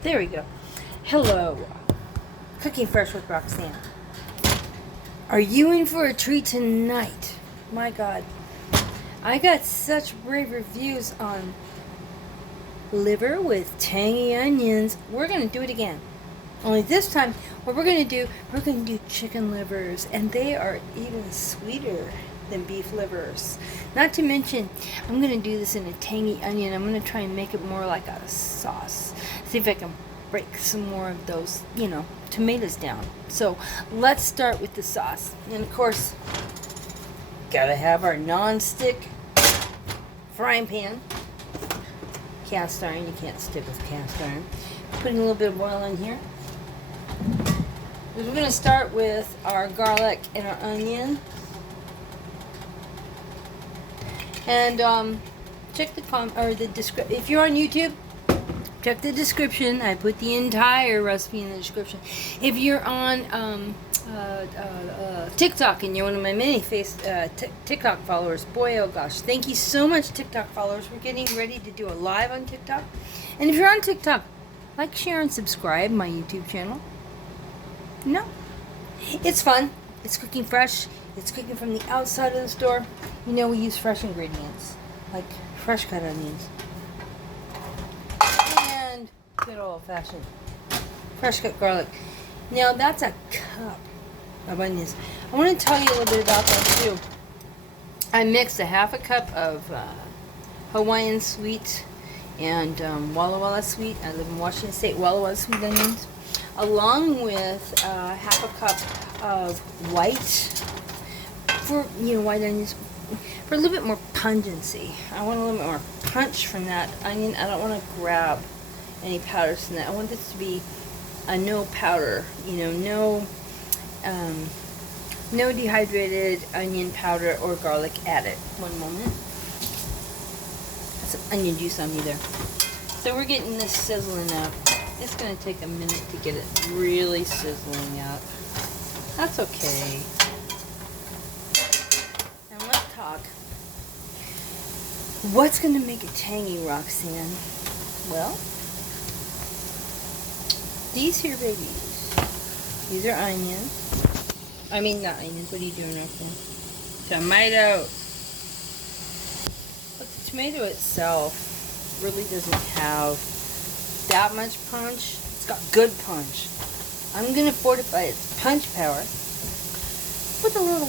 There we go. Hello. Cooking Fresh with Roxanne. Are you in for a treat tonight? My God. I got such rave reviews on liver with tangy onions. We're going to do it again. Only this time, what we're going to do chicken livers. And they are even sweeter than beef livers. Not to mention, I'm going to do this in a tangy onion. I'm going to try and make it more like a sauce. See if I can break some more of those, tomatoes down. So let's start with the sauce. And of course, gotta have our non-stick frying pan. Cast iron, you can't stick with cast iron. Putting a little bit of oil in here. We're going to start with our garlic and our onion. And check the description. If you're on YouTube, check the description. I put the entire recipe in the description. If you're on TikTok and you're one of my many TikTok followers, boy, oh gosh, thank you so much, TikTok followers. We're getting ready to do a live on TikTok. And if you're on TikTok, like, share, and subscribe my YouTube channel. No, it's fun. It's cooking fresh. It's cooking from the outside of the store. We use fresh ingredients, like fresh cut onions. And good old-fashioned fresh cut garlic. Now, that's a cup of onions. I want to tell you a little bit about that, too. I mixed a half a cup of Hawaiian sweet and Walla Walla sweet. I live in Washington State. Walla Walla sweet onions. Along with half a cup of white, white onions, for a little bit more pungency. I want a little bit more punch from that onion. I don't want to grab any powders from that. I want this to be a no powder, no dehydrated onion powder or garlic added. One moment. Got some onion juice on me there. So we're getting this sizzling up. It's going to take a minute to get it really sizzling up. That's okay. Now let's talk. What's going to make it tangy, Roxanne? Well, these here babies. These are onions. I mean, not onions. What are you doing, Roxanne? Tomato. But the tomato itself really doesn't have that much punch. It's got good punch. I'm going to fortify its punch power with a little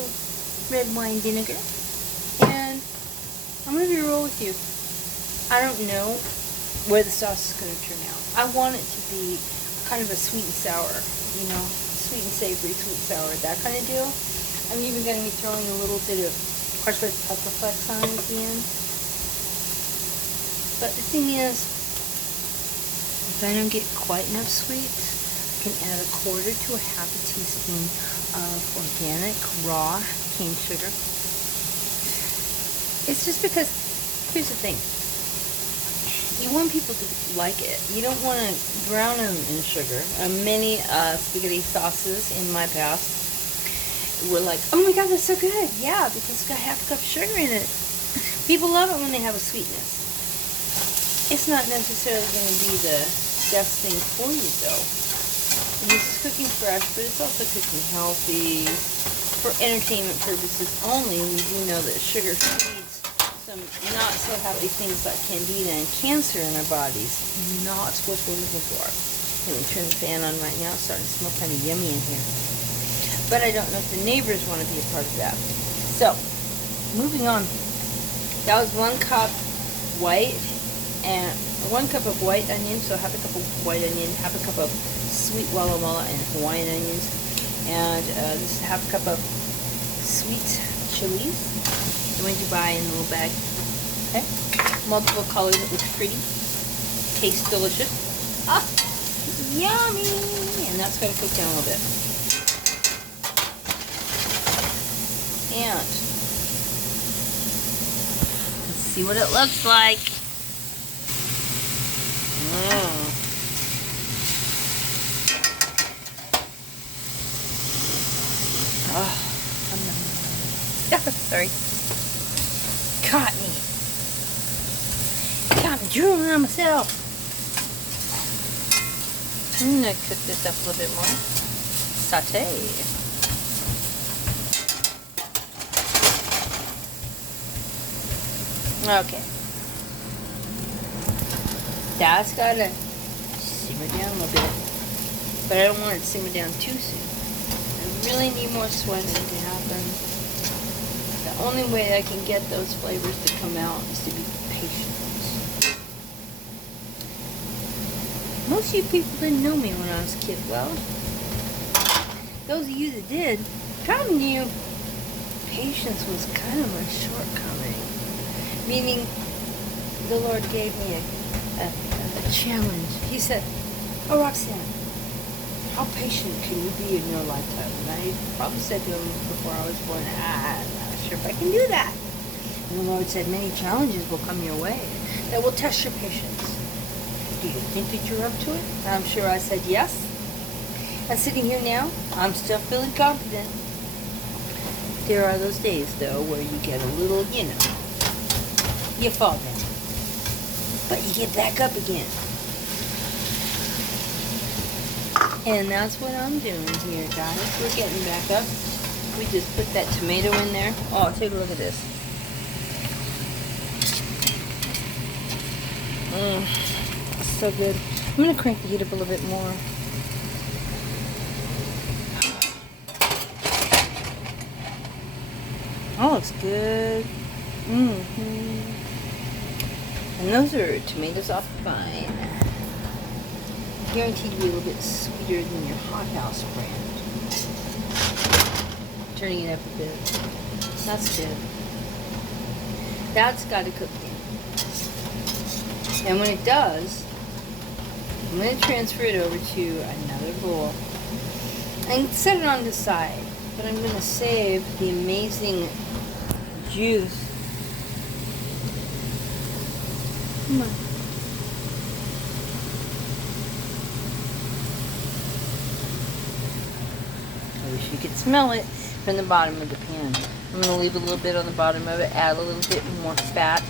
red wine vinegar. And I'm going to be real with you. I don't know where the sauce is going to turn out. I want it to be kind of a sweet and sour, sweet and savory, sweet sour, that kind of deal. I'm even going to be throwing a little bit of crushed red pepper flakes on it at the end. But the thing is, if I don't get quite enough sweet, I can add 1/4 to 1/2 teaspoon of organic raw cane sugar. It's just because, here's the thing. You want people to like it. You don't want to drown them in sugar. Many spaghetti sauces in my past were like, oh my God, that's so good. Yeah, because it's got 1/2 cup sugar in it. People love it when they have a sweetness. It's not necessarily going to be the best thing for you, though. And this is cooking fresh, but it's also cooking healthy. For entertainment purposes only, we do know that sugar feeds some not so healthy things like candida and cancer in our bodies. Not what we're looking for. Let me turn the fan on right now. It's starting to smell kind of yummy in here. But I don't know if the neighbors want to be a part of that. So, moving on. That was 1 cup white and 1 cup of white onions, so 1/2 cup of white onion, 1/2 cup of sweet Walla Walla and Hawaiian onions, and this is 1/2 cup of sweet chilies, the ones you buy in a little bag. Okay, multiple colors. It looks pretty, tastes delicious. Ah, yummy! And that's going to cook down a little bit. And let's see what it looks like. Sorry. Caught me. Got me drooling on myself. I'm going to cook this up a little bit more. Saute. Okay. That's got to simmer down a little bit. But I don't want it to simmer down too soon. I really need more sweating to happen. The only way I can get those flavors to come out is to be patient. Most of you people didn't know me when I was a kid. Well, those of you that did, probably knew patience was kind of my shortcoming. Meaning, the Lord gave me a challenge. He said, "Oh, Roxanne, how patient can you be in your lifetime?" And I probably said to him before I was born, I'm not sure if I can do that. And the Lord said, many challenges will come your way that will test your patience. Do you think that you're up to it? And I'm sure I said yes. And sitting here now, I'm still feeling confident. There are those days, though, where you get a little, you fall down. But you get back up again. And that's what I'm doing here, guys. We're getting back up. We just put that tomato in there. Oh, take a look at this. So good. I'm going to crank the heat up a little bit more. Oh, looks good. And those are tomatoes off the vine. Guaranteed to be a little bit sweeter than your hothouse brand. Turning it up a bit. That's good. That's got to cook in. And when it does, I'm going to transfer it over to another bowl and set it on the side. But I'm going to save the amazing juice. Come on. I wish you could smell it from the bottom of the pan. I'm going to leave a little bit on the bottom of it, add a little bit more fat.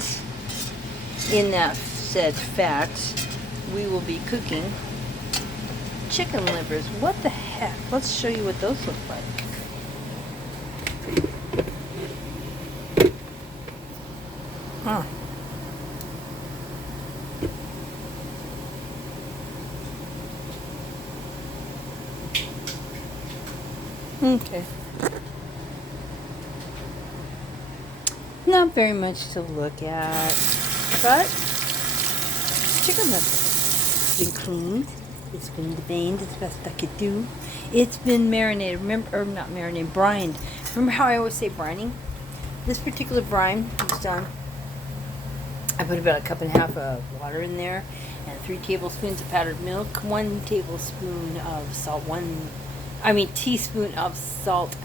In that said fat, we will be cooking chicken livers. What the heck? Let's show you what those look like. Huh. Okay. Not very much to look at, but chicken liver. It's been cleaned. It's been deveined as best I could do. It's been marinated. Remember, or not marinated, brined. Remember how I always say brining? This particular brine was done. I put about 1.5 cups of water in there, and 3 tablespoons of powdered milk, 1 tablespoon of salt, teaspoon of salt,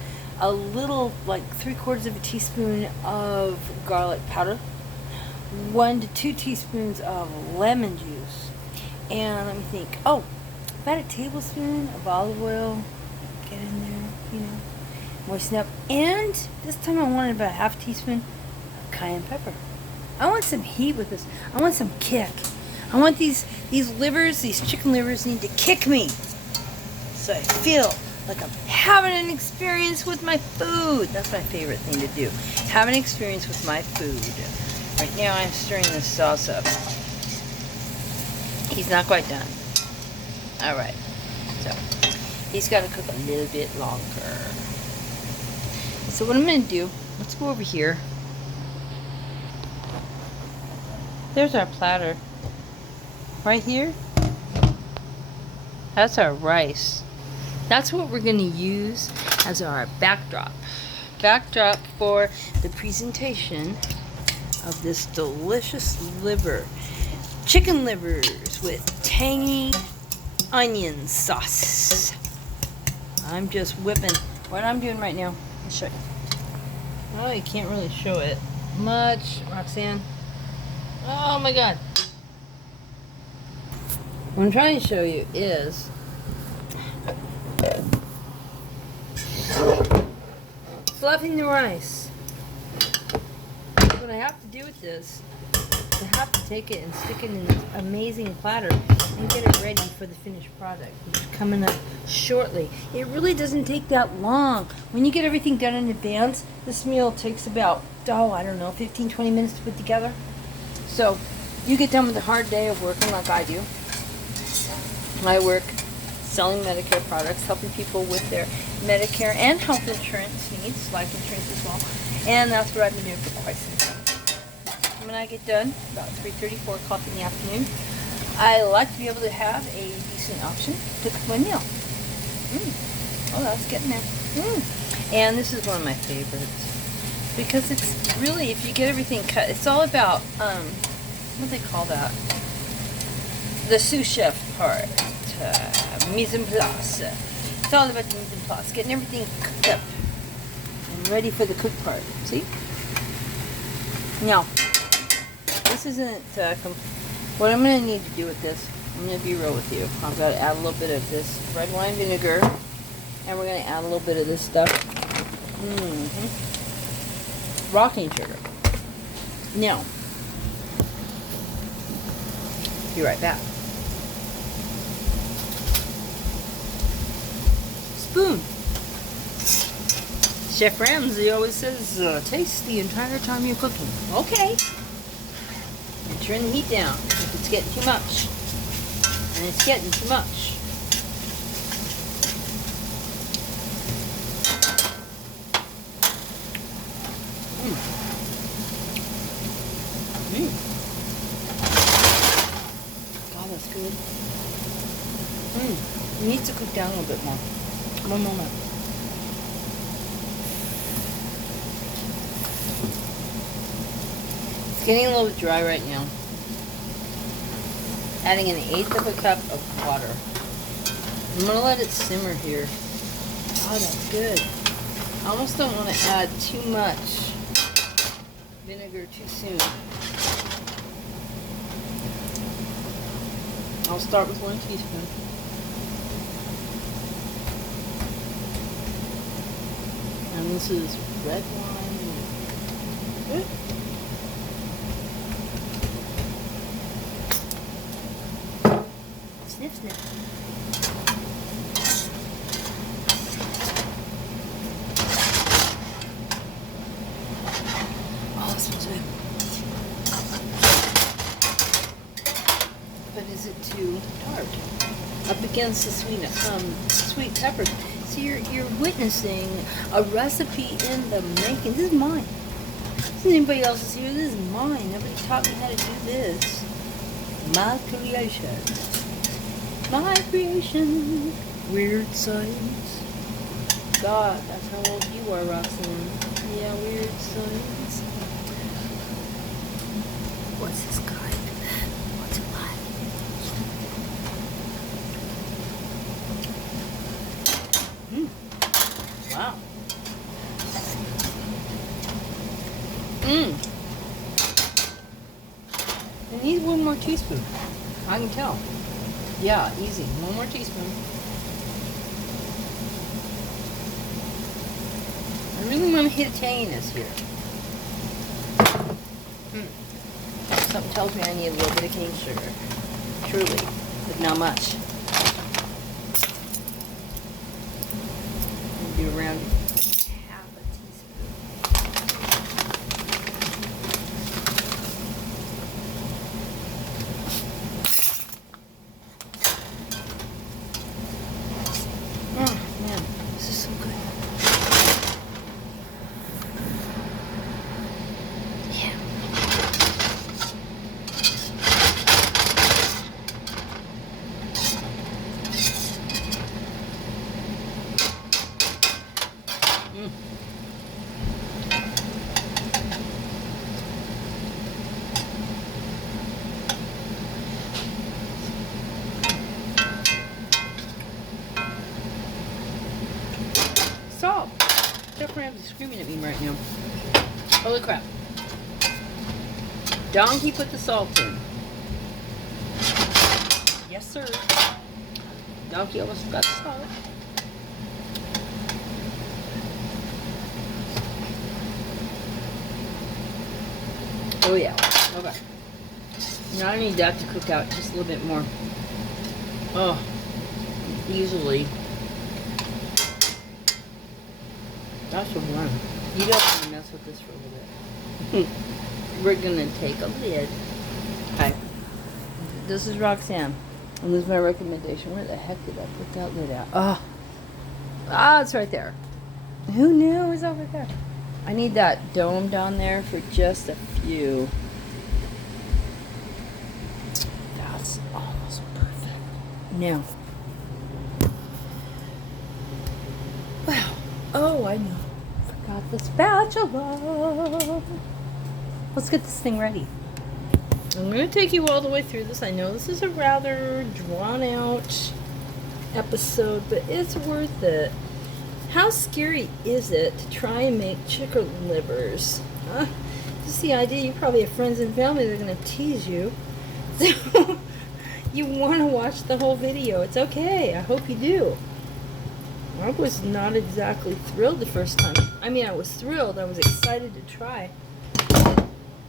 a little, like 3/4 of a teaspoon of garlic powder, 1 to 2 teaspoons of lemon juice, and let me think, about a tablespoon of olive oil. Get in there, moisten up, and this time I wanted about 1/2 teaspoon of cayenne pepper. I want some heat with this. I want some kick. I want these livers, these chicken livers need to kick me. So I feel like I'm having an experience with my food. That's my favorite thing to do. Have an experience with my food. Right now I'm stirring this sauce up. He's not quite done. Alright. So, he's got to cook a little bit longer. So what I'm going to do, let's go over here. There's our platter. Right here. That's our rice. That's what we're going to use as our backdrop. Backdrop for the presentation of this delicious liver. Chicken livers with tangy onion sauce. I'm just whipping. What I'm doing right now, I'll show you. Oh, you can't really show it much, Roxanne. Oh my God. What I'm trying to show you is fluffing the rice. What I have to do with this to have to take it and stick it in this amazing platter and get it ready for the finished product, which is coming up shortly. It really doesn't take that long. When you get everything done in advance, this meal takes about, I don't know, 15-20 minutes to put together. So you get done with a hard day of working like I do. I work selling Medicare products, helping people with their Medicare and health insurance needs, life insurance as well. And that's what I've been doing for quite some time. When I get done, about 3:30, 4 o'clock in the afternoon, I like to be able to have a decent option to cook my meal. Oh, that's getting there. And this is one of my favorites. Because it's really, if you get everything cut, it's all about, what do they call that? The sous chef part. Mise en place. It's all about the mise en place. Getting everything cooked up and ready for the cook part. See? Now, this isn't, what I'm going to need to do with this, I'm going to be real with you. I've got to add a little bit of this red wine vinegar. And we're going to add a little bit of this stuff. Rocking sugar. Now, be right back. Spoon. Chef Ramsay always says, taste the entire time you're cooking. Okay. And turn the heat down if it's getting too much. And it's getting too much. God, that's good. It needs to cook down a little bit more. One moment. It's getting a little bit dry right now. Adding 1/8 of a cup of water. I'm going to let it simmer here. Oh, that's good. I almost don't want to add too much vinegar too soon. I'll start with 1 teaspoon. And this is red wine. Good. Sniff, sniff. Oh, this smells good. But is it too tart? Up against the sweet peppers. So you're witnessing a recipe in the making. This is mine. This isn't anybody else's here. This is mine. Nobody taught me how to do this. My creation. My creation. Weird science. God, that's how old you are, Roxanne. Yeah, weird science. What's this guy? What's it like? Wow. It needs 1 more teaspoon. I can tell. Yeah, easy. 1 more teaspoon. I really want to hit tanginess here. Something tells me I need a little bit of cane sugar. Truly. But not much. Do around half a teaspoon. Oh man, this is so good. Yeah. Salt. Chef Ramsay's screaming at me right now. Holy crap. Donkey put the salt in. Yes, sir. Donkey almost forgot the salt. Oh, yeah. Okay. Now I need that to cook out just a little bit more. Oh, easily. That's a one. You don't want to mess with this for a little bit. We're gonna take a lid. Hi. This is Roxanne. And this is my recommendation. Where the heck did I put that lid at? Oh. Ah, it's right there. Who knew it was over there? I need that dome down there for just a few. That's almost perfect. Now. Wow. Oh, I know. Forgot the spatula. Let's get this thing ready. I'm going to take you all the way through this. I know this is a rather drawn out episode, but it's worth it. How scary is it to try and make chicken livers? Just the idea, you probably have friends and family that are going to tease you. So you want to watch the whole video. It's okay. I hope you do. I was not exactly thrilled the first time. I mean, I was thrilled. I was excited to try.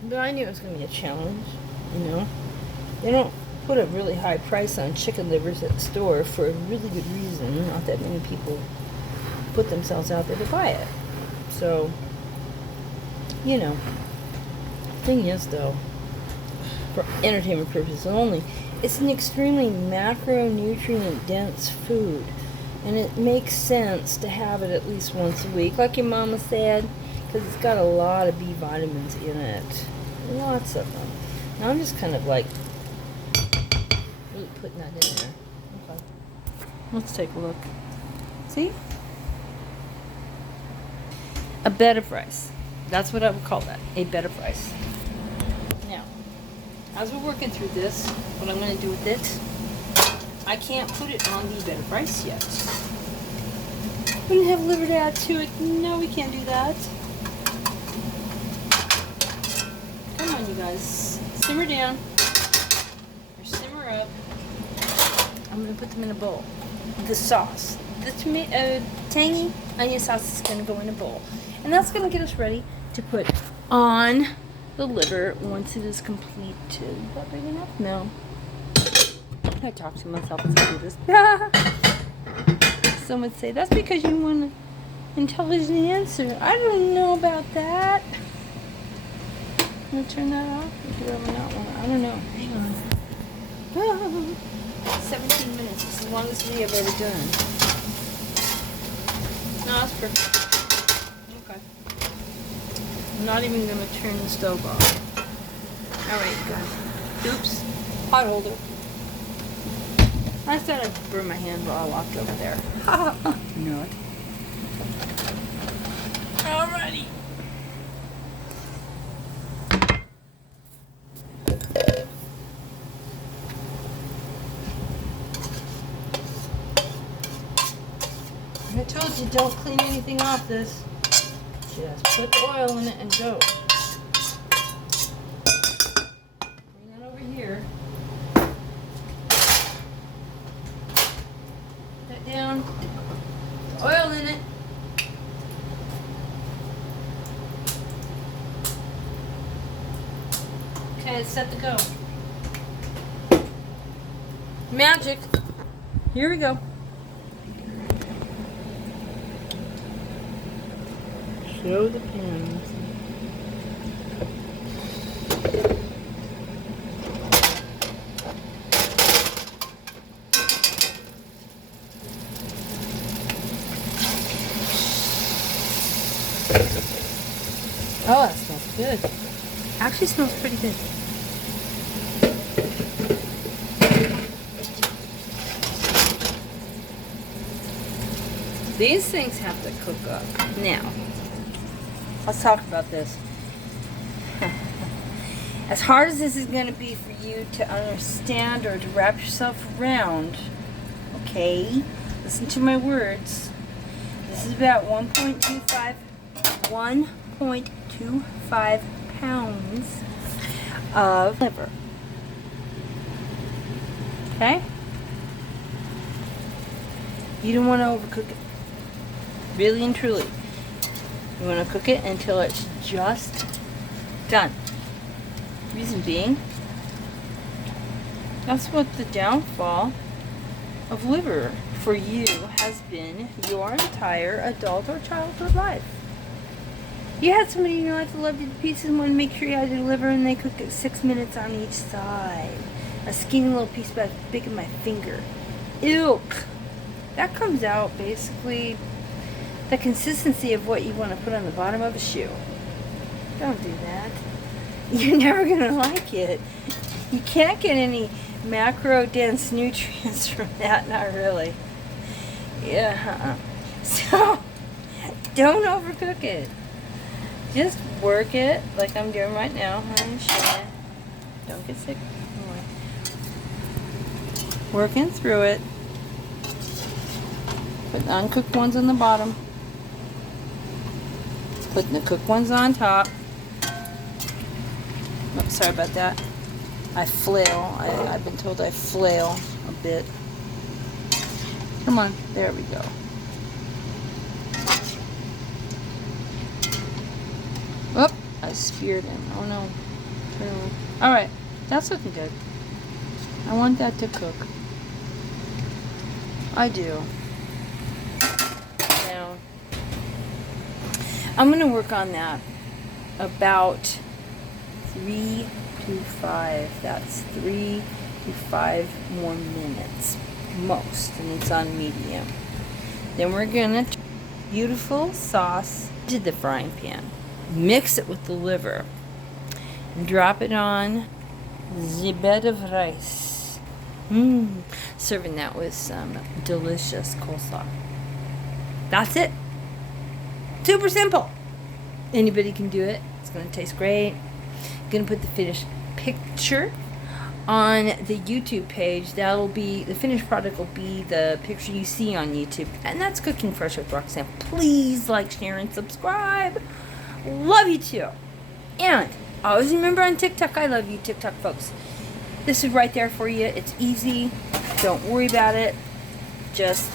But I knew it was going to be a challenge, you know. They don't put a really high price on chicken livers at the store for a really good reason. Not that many people put themselves out there to buy it. So, you know. Thing is, though, for entertainment purposes only, it's an extremely macronutrient-dense food. And it makes sense to have it at least once a week, like your mama said, because it's got a lot of B vitamins in it. Lots of them. Now I'm just kind of like really putting that in there. Okay. Let's take a look. See? A bed of rice. That's what I would call that. A bed of rice. Now, as we're working through this, what I'm going to do with it, I can't put it on the bed of rice yet. We don't have liver to add to it. No, we can't do that. Come on, you guys. Simmer down. Or simmer up. I'm going to put them in a bowl. The sauce. The tangy onion sauce is going to go in a bowl. And that's going to get us ready to put on the liver once it is completed. Is that big enough? No. I talk to myself as I do this. Some would say, that's because you want an intelligent answer. I don't know about that. I'm going to turn that off. Or do I not want to? I don't know. Hang on. 17 minutes. It's the longest video I've ever done. No, that's perfect. Okay. I'm not even going to turn the stove off. Alright, guys. Oops. Pot holder. I thought I'd burn my hand while I walked over there. Not. Alrighty. I told you, don't clean anything off this. Just put the oil in it and go. Bring that over here. Put that down. Oil in it. Okay, it's set to go. Magic. Here we go. Show the pins. Oh, that smells good. Actually smells pretty good. These things have to cook up. Now, let's talk about this. As hard as this is going to be for you to understand or to wrap yourself around, okay, listen to my words. This is about 1.25 pounds of liver. Okay? You don't want to overcook it. Really and truly. You want to cook it until it's just done. Reason being, That's what the downfall of liver for you has been your entire adult or childhood life. You had somebody in your life that loved you to pieces and wanted to make sure you had your liver, and they cook it 6 minutes on each side. A skinny little piece about as big as my finger. Ew. That comes out basically the consistency of what you want to put on the bottom of a shoe. Don't do that. You're never going to like it. You can't get any macro-dense nutrients from that, not really. Yeah, So, don't overcook it. Just work it like I'm doing right now. Don't get sick. Working through it. Put the uncooked ones on the bottom. Putting the cooked ones on top. Oh, sorry about that. I flail. I've been told I flail a bit. Come on. There we go. Whoop. I speared him. Oh no. Turn around. Alright. That's looking good. I want that to cook. I do. Now, I'm going to work on that about 3 to 5. That's 3 to 5 more minutes. Most. And it's on medium. Then we're going to beautiful sauce to the frying pan. Mix it with the liver. And drop it on the bed of rice. Serving that with some delicious coleslaw. That's it. Super simple. Anybody can do it. It's going to taste great. I'm going to put the finished picture on the YouTube page. That'll be, the finished product will be the picture you see on YouTube. And that's Cooking Fresh with Roxanne. Please like, share, and subscribe. Love you too. And always remember on TikTok, I love you TikTok folks. This is right there for you. It's easy. Don't worry about it. Just,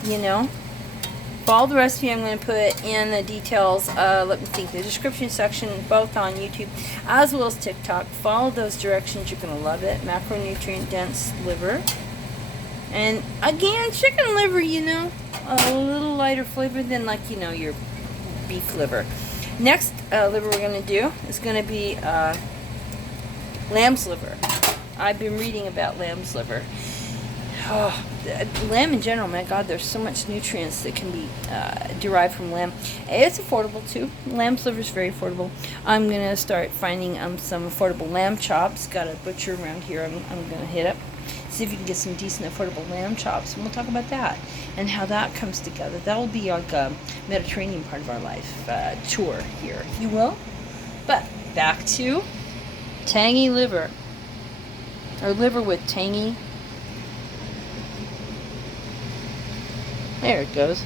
follow the recipe I'm going to put in the details. Let me think. The description section, both on YouTube as well as TikTok. Follow those directions. You're going to love it. Macronutrient dense liver. And again, chicken liver, a little lighter flavor than your beef liver. Next liver we're going to do is going to be lamb's liver. I've been reading about lamb's liver. Oh, lamb in general, my God, there's so much nutrients that can be derived from lamb. It's affordable too. Lamb's liver is very affordable. I'm going to start finding some affordable lamb chops. Got a butcher around here I'm going to hit up. See if you can get some decent affordable lamb chops. And we'll talk about that and how that comes together. That will be like a Mediterranean part of our life tour here, if you will. But back to tangy liver. Or liver with tangy. There it goes.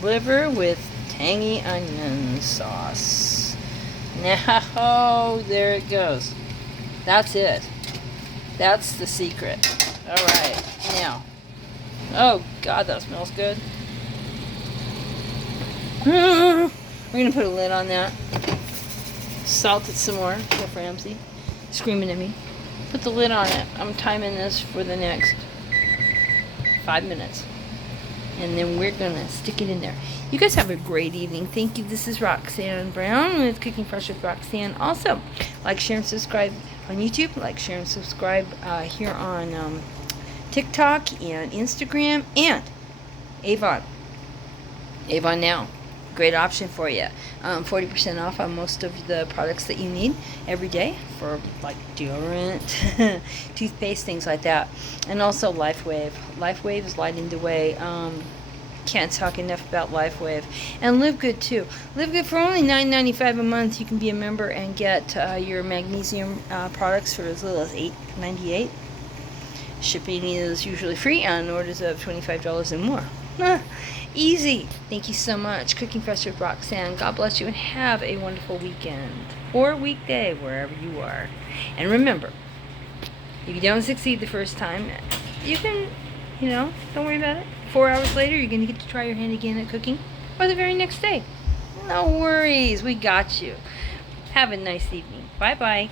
Liver with tangy onion sauce. Now, there it goes. That's it. That's the secret. Alright, now. Oh, God, that smells good. We're going to put a lid on that. Salt it some more. Chef Ramsay screaming at me. Put the lid on it. I'm timing this for the next 5 minutes. And then we're going to stick it in there. You guys have a great evening. Thank you. This is Roxanne Brown with Cooking Fresh with Roxanne. Also, like, share, and subscribe on YouTube. Like, share, and subscribe here on TikTok and Instagram. And Avon. Avon Now. Great option for you. 40% off on most of the products that you need every day for like deodorant, toothpaste, things like that. And also LifeWave. LifeWave is lighting the way. Can't talk enough about LifeWave. And Live Good too. Live Good for only $9.95 a month. You can be a member and get your magnesium products for as little as $8.98. Shipping is usually free on orders of $25 and more. Easy. Thank you so much. Cooking Fresh with Roxanne. God bless you and have a wonderful weekend or weekday wherever you are. And remember, if you don't succeed the first time, you can, don't worry about it. 4 hours later, you're going to get to try your hand again at cooking, or the very next day. No worries. We got you. Have a nice evening. Bye-bye.